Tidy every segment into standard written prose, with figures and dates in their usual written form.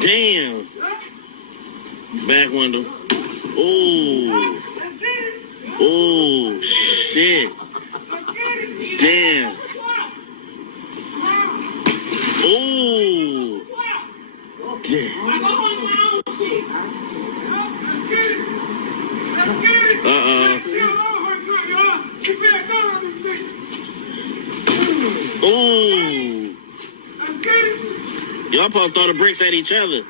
Damn. Back window. Oh. Oh, shit. Damn. Oh. Damn. Oh. Y'all probably throw the bricks at each other.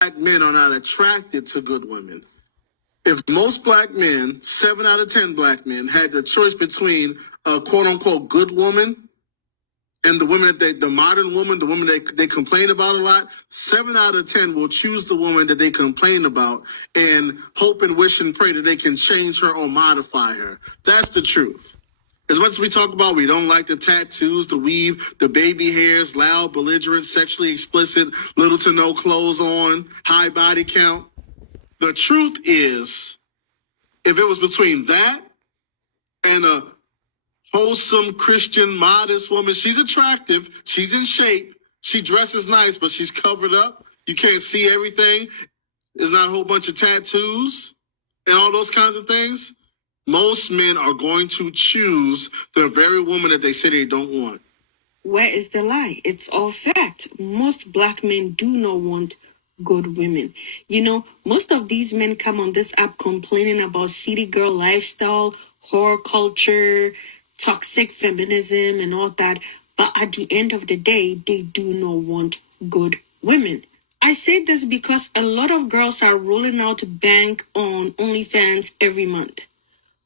Black men are not attracted to good women. If most black men, 7 out of 10 black men, had the choice between a quote unquote good woman and the woman the modern woman, the woman they complain about a lot, 7 out of 10 will choose the woman that they complain about and hope and wish and pray that they can change her or modify her. That's the truth. As much as we talk about we don't like the tattoos, the weave, the baby hairs, loud, belligerent, sexually explicit, little to no clothes on, high body count. The truth is, if it was between that and a wholesome, Christian, modest woman, she's attractive, she's in shape, she dresses nice, but she's covered up. You can't see everything. There's not a whole bunch of tattoos and all those kinds of things. Most men are going to choose the very woman that they say they don't want. Where is the lie? It's all fact. Most black men do not want good women. You know, most of these men come on this app complaining about city girl lifestyle, horror culture, toxic feminism, and all that. But at the end of the day, they do not want good women. I say this because a lot of girls are rolling out bank on OnlyFans every month.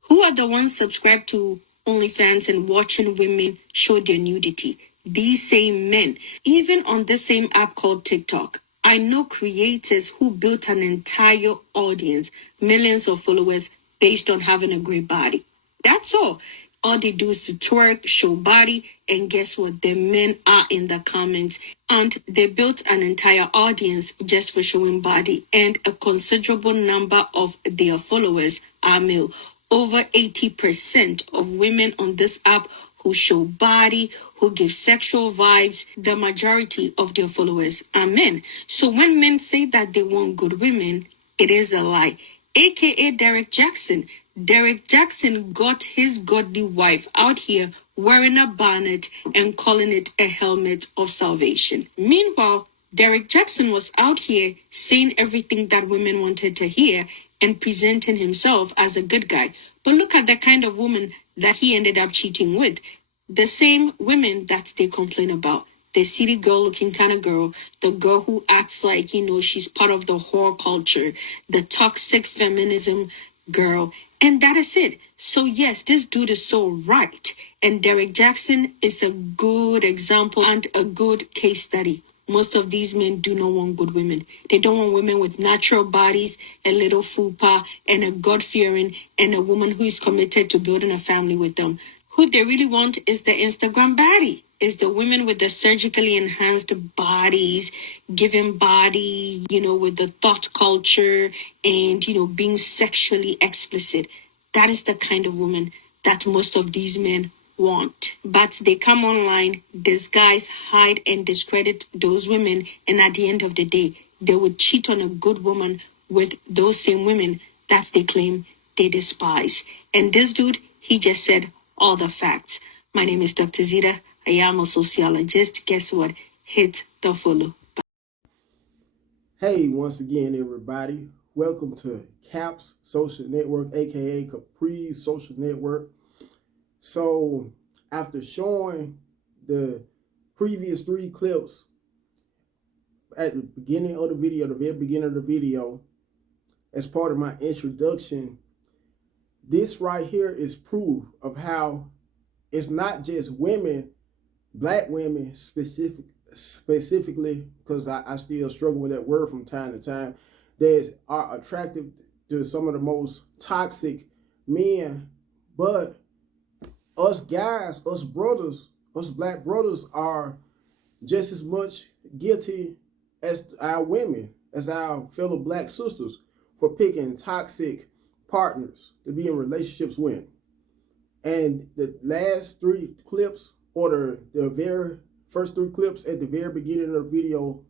Who are the ones subscribed to OnlyFans and watching women show their nudity? These same men. Even on the same app called TikTok, I know creators who built an entire audience, millions of followers, based on having a great body. That's all. All they do is to twerk, show body, and guess what? The men are in the comments. And they built an entire audience just for showing body. And a considerable number of their followers are male. Over 80% of women on this app who show body, who give sexual vibes, the majority of their followers are men. So when men say that they want good women, it is a lie. AKA Derek Jackson. Derek Jackson got his godly wife out here wearing a bonnet and calling it a helmet of salvation. Meanwhile, Derek Jackson was out here saying everything that women wanted to hear and presenting himself as a good guy. But look at the kind of woman that he ended up cheating with. The same women that they complain about. The city girl looking kind of girl, the girl who acts like, she's part of the horror culture, the toxic feminism girl. And that is it. So yes, this dude is so right. And Derek Jackson is a good example and a good case study. Most of these men do not want good women. They don't want women with natural bodies, a little fupa, and a God-fearing, and a woman who is committed to building a family with them. Who they really want is the Instagram baddie. Is the women with the surgically enhanced bodies, giving body, with the thought culture and, being sexually explicit. That is the kind of woman that most of these men want. But they come online, disguise, hide, and discredit those women. And at the end of the day, they would cheat on a good woman with those same women that they claim they despise. And this dude, he just said all the facts. My name is Dr. Zita. I am a sociologist. Guess what? Hit the follow. Hey, once again, everybody. Welcome to CAPS Social Network, aka Capri Social Network. So, after showing the previous 3 clips at the beginning of the video, the very beginning of the video, as part of my introduction, this right here is proof of how it's not just women, black women specifically, because I still struggle with that word from time to time, that are attractive to some of the most toxic men, but us guys, us brothers, us black brothers are just as much guilty as our women, as our fellow black sisters, for picking toxic partners to be in relationships with. And the last 3 clips, or the very first 3 clips at the very beginning of the video,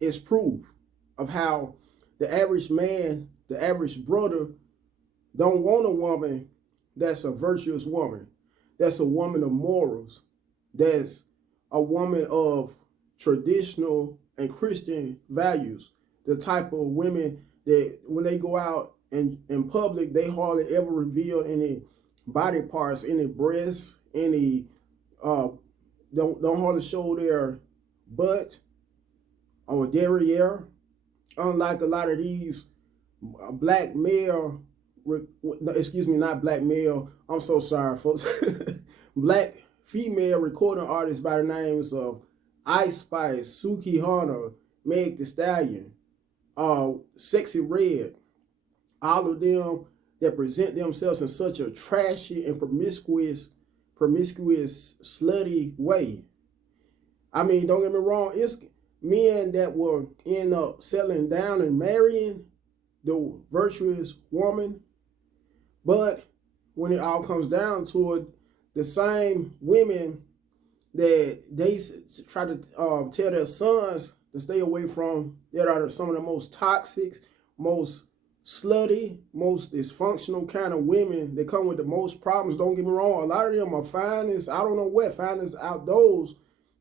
is proof of how the average man, the average brother, don't want a woman that's a virtuous woman, that's a woman of morals, that's a woman of traditional and Christian values, the type of women that when they go out in public, they hardly ever reveal any body parts, any breasts, any don't hardly show their butt or derriere, unlike a lot of these black male, excuse me, not black male, I'm so sorry, folks, black female recording artists by the names of Ice Spice, Suki Hunter, Meg Thee Stallion, Sexy Red, all of them that present themselves in such a trashy and promiscuous, slutty way. I mean, don't get me wrong, it's men that will end up settling down and marrying the virtuous woman, but when it all comes down to it, the same women that they try to tell their sons to stay away from, that are some of the most toxic, most slutty, most dysfunctional kind of women that come with the most problems. Don't get me wrong, a lot of them are fine as, I don't know what, fine as outdoors,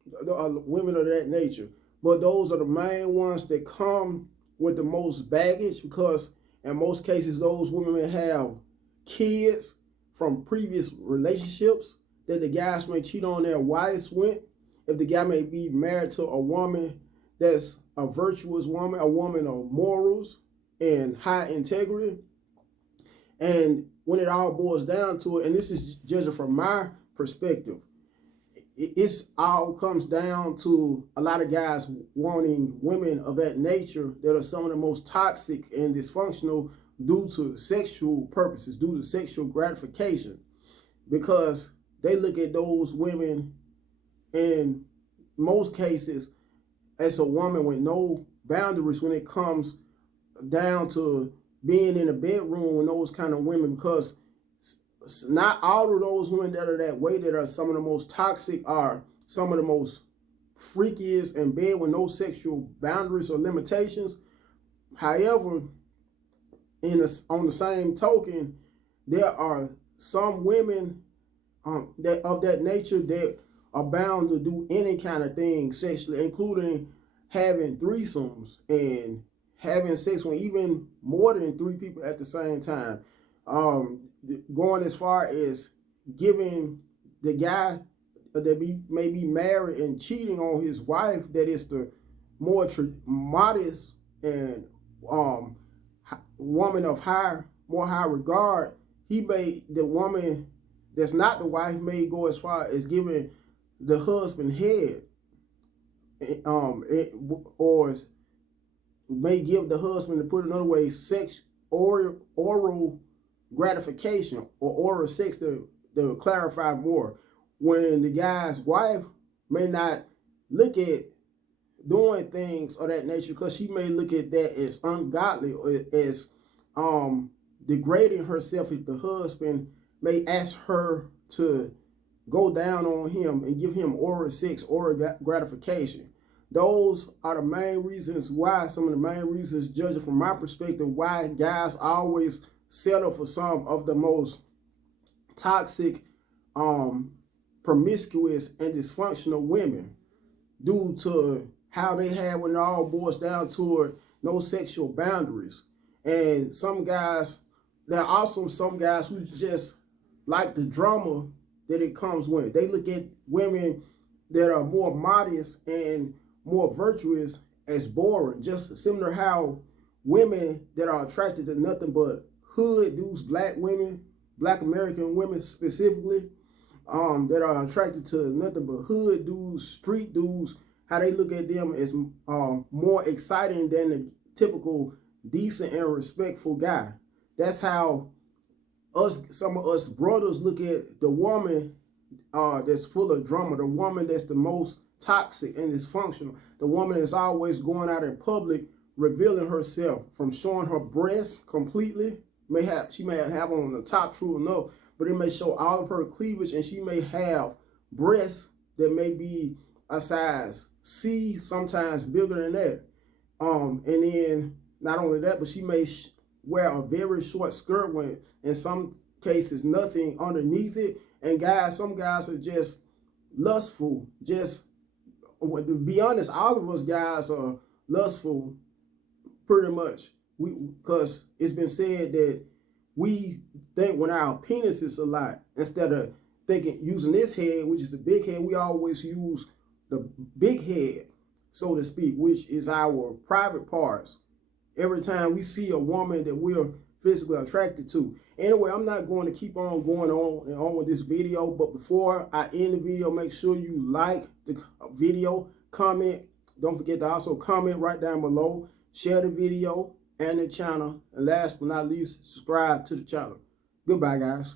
women of that nature. But those are the main ones that come with the most baggage, because in most cases, those women have kids from previous relationships that the guys may cheat on their wives with. If the guy may be married to a woman that's a virtuous woman, a woman of morals and high integrity. And when it all boils down to it, and this is judging from my perspective, it's all comes down to a lot of guys wanting women of that nature that are some of the most toxic and dysfunctional due to sexual purposes, due to sexual gratification, because they look at those women in most cases as a woman with no boundaries when it comes down to being in a bedroom with those kind of women, because not all of those women that are that way, that are some of the most toxic, are some of the most freakiest in bed with no sexual boundaries or limitations. However, on the same token, there are some women that of that nature that are bound to do any kind of thing sexually, including having threesomes and having sex with even more than 3 people at the same time. Going as far as giving the guy that may be married and cheating on his wife, that is the more modest and woman of more high regard, the woman that's not the wife may go as far as giving the husband head, or may give the husband, to put it another way, sex or oral gratification, or oral sex, to clarify more, when the guy's wife may not look at doing things of that nature, because she may look at that as ungodly, or as degrading herself, if the husband may ask her to go down on him and give him oral sex, oral gratification. Those are the main reasons why, some of the main reasons, judging from my perspective, why guys always settle for some of the most toxic promiscuous and dysfunctional women due to how they have when it all boils down to it, no sexual boundaries. And some guys, there are also some guys who just like the drama that it comes with. They look at women that are more modest and more virtuous as boring, just similar how women that are attracted to nothing but hood dudes, black women, black American women specifically, that are attracted to nothing but hood dudes, street dudes, how they look at them as more exciting than the typical decent and respectful guy. That's how some of us brothers look at the woman that's full of drama, the woman that's the most toxic and dysfunctional, the woman that's always going out in public revealing herself, from showing her breasts completely. She may have on the top, true enough, but it may show all of her cleavage, and she may have breasts that may be a size C, sometimes bigger than that. And then not only that, but she may wear a very short skirt when in some cases nothing underneath it. And guys, some guys are just lustful. Just, to be honest, all of us guys are lustful pretty much. Because it's been said that we think when our penis is a lot, instead of using this head, which is a big head, we always use the big head, so to speak, which is our private parts, every time we see a woman that we're physically attracted to. Anyway, I'm not going to keep on going on and on with this video, but before I end the video, make sure you like the video, comment. Don't forget to also comment right down below, share the video and the channel, and last but not least, subscribe to the channel. Goodbye, guys.